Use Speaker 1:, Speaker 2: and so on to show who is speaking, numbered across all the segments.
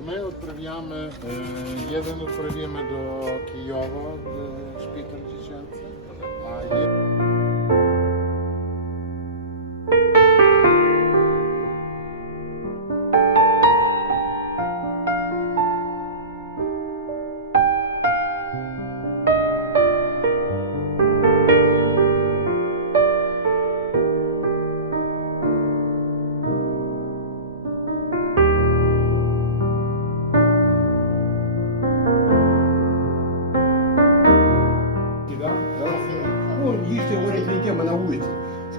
Speaker 1: My odprawiamy, e, jeden odprawiamy do Kijowa,
Speaker 2: йдемо на вулиці з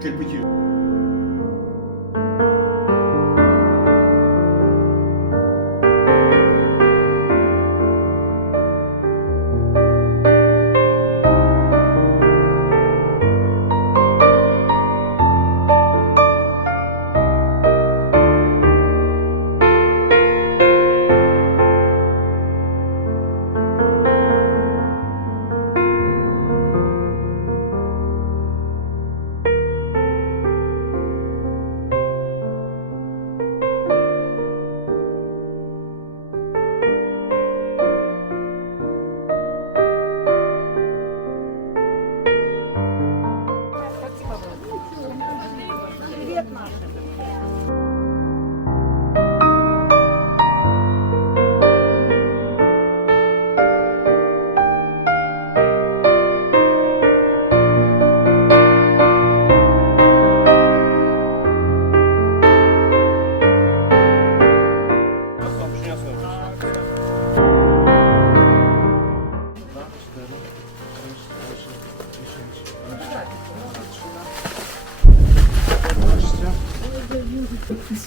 Speaker 1: yapma.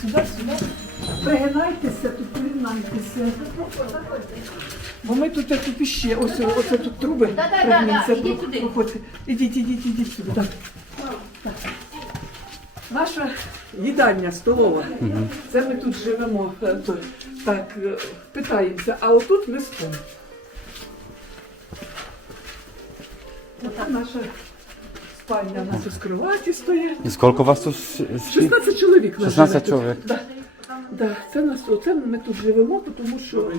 Speaker 3: Сюди, сюди. Пригинайтеся, тут пригинайтеся. Бо ми тут тут іще, ось оце тут труби. Пригніться,
Speaker 4: ідіть сюди.
Speaker 3: проходьте. Ідіть, ідіть, ідіть сюди. Так. Так. Наша їдальня столова. Це ми тут живемо. е, то- Так, е, питаємося, а отут ми спимо. Це наша спальня, у нас із кроваті стоять.
Speaker 5: И сколько у вас тут с-
Speaker 3: 16 чоловік. нас
Speaker 5: 16
Speaker 3: живе тут.
Speaker 5: чоловік.
Speaker 3: Да. Да, це нас, оце ми тут живемо, тому що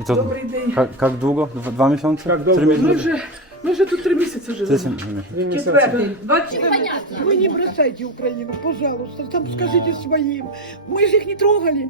Speaker 5: И то
Speaker 3: добрий день.
Speaker 5: как, как долго? Два, два месяца? Три
Speaker 3: Ми вже, ми вже тут три місяці живемо.
Speaker 5: Здесь
Speaker 3: Четвертий. Двадцять-
Speaker 4: Понятно.
Speaker 6: Вы не бросайте Украину, пожалуйста. Там скажите своим. Мы же их не трогали.